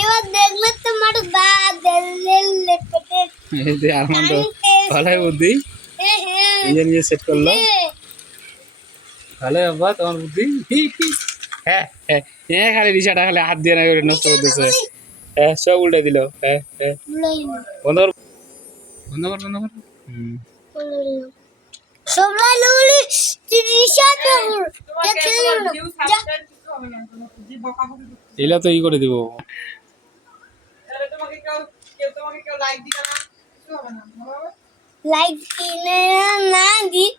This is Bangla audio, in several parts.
এবার দেখলে তোমার আরমান্ডো ভালোই বুদ্ধি নিজে নিজে সেট করলো ভালো বাবা তোমার বুদ্ধি হ্যাঁ হ্যাঁ হ্যাঁ খালি রিসাটা খালি হাত দিয়ে না করে নষ্ট করতেছে হ্যাঁ সব উল্টে দিল হ্যাঁ হ্যাঁ বন্ধ কর বন্ধ কর বন্ধ কর সবাই লুলি রিসা এলা তো ই করে দিব লাইক কিনে না দিক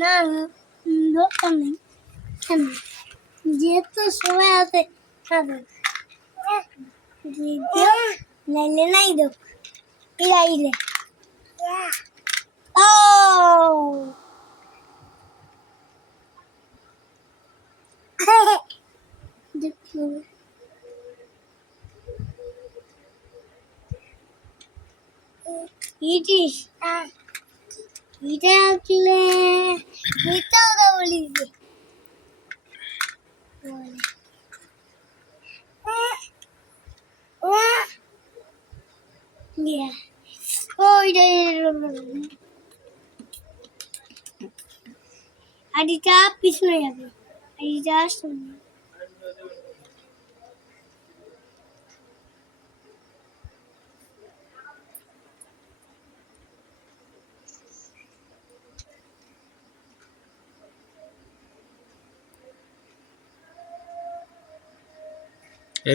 না দরকার নেই যেহেতু সময় আছে নাইলে নাই দো ইলাইলে ও দেখো ইটিস এটা আসলে মিথ্যাও তো বলিস আদিটা পিছনে যাবে আদিটা সামনে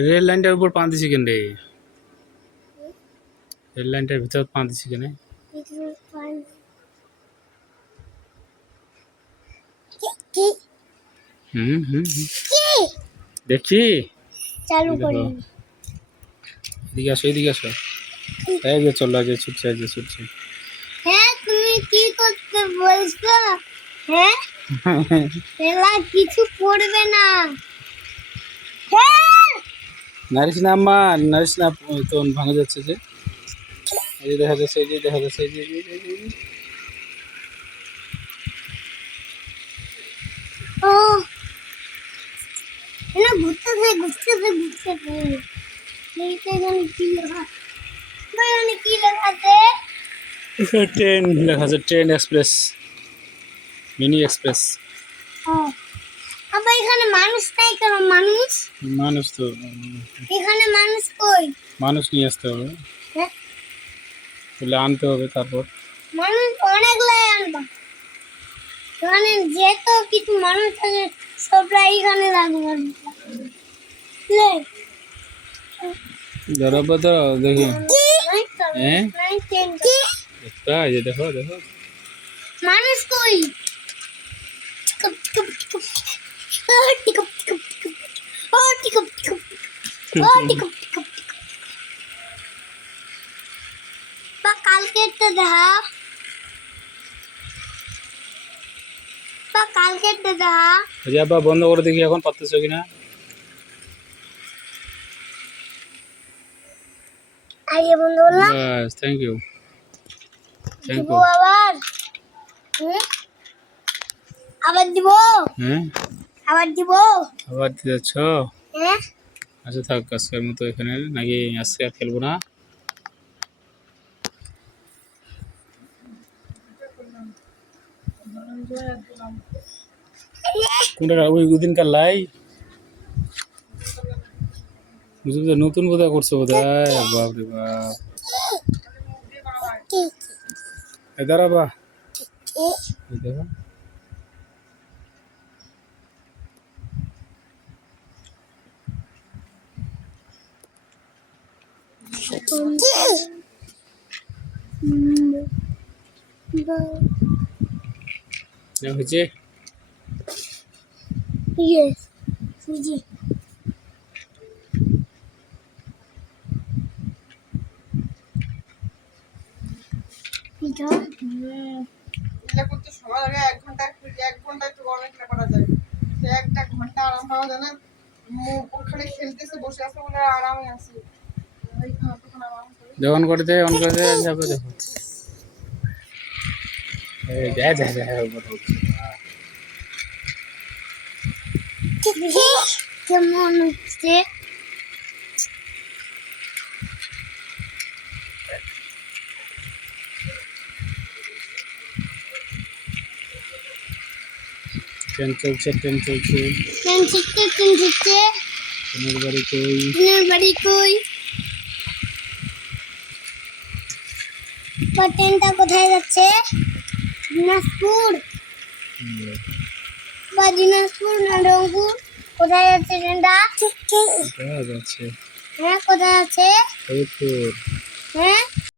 রেল লাইনটার উপর পান দিছি কেন রে রেল লাইনটার ভিতর পান দিছি কেন হুম হুম দেখছি চালু করে এদিকে আসো এই যে চলো যে ছুটছে যে ছুটছে হ্যাঁ তুমি কি করতে বলছো হ্যাঁ এলা কিছু করবে না নারিশ না আম্মা নারিশ না তো ভাঙা যাচ্ছে যে এই যে দেখা যাচ্ছে এই যে দেখা যাচ্ছে এই যে ও না ঘুরতেছে এইটা জানি কি লেখা মানে কি লেখা আছে ট্রেন লেখা আছে ট্রেন এক্সপ্রেস মিনি এক্সপ্রেস ও আবার এখানে মানুষ নাই কেন মানুষ তো এখানে মানুষ কই মানুষ নিয়ে আসতে হবে হ্যাঁ বলে আনতে হবে তারপর মানুষ অনেক লাই আনবা এখানে যেত কিছু মানুষ থাকে সবরা এখানে লাগবে ধরো দেখি হ্যাঁ এই যে দেখো মানুষ কই কালকে দেখা আব্বা বন্ধ করে দেখি এখন পারতেছো কিনা আগে বন্ধ করলাম বাস থ্যাংক ইউ আবার দিব হ্যাঁ আবার দিব আবার দিতে যাচ্ছ হ্যাঁ আচ্ছা থাক আজকের মতো এখানে নাকি আজকে আর খেলবো না কোনটা ওই দিনকার লাই বুঝলি নতুন বোধহয় করছো বোধহয় বাপরে বাপ দাঁড়াবা দেখো হয়েছে Yes. Fiji. এটা এটা করতে সময় লাগে 1 ঘন্টা একটু অনেক করা যায় সে 1 ঘন্টা আরাম পাওয়া যায় না ওখানে খেলতেছে বসে আছে বলে আরামে আছে যখন করে দে অন করে দে যাবে দেখো এই যা কেমন হচ্ছে? ট্রেন চলছে, ট্রেন চলছে। ট্রেন শিখতে ট্রেন শিখতে ট্রেনের বাড়ি কই? ট্রেনের বাড়ি কই? বা ট্রেনটা কোথায় যাচ্ছে? দিনাজপুর বা দিনাজপুর না রংপুর? কোথায় যাচ্ছে ট্রেনটা? কোথায় যাচ্ছে? হ্যাঁ কোথায় আছে? ফরিদপুর। হ্যাঁ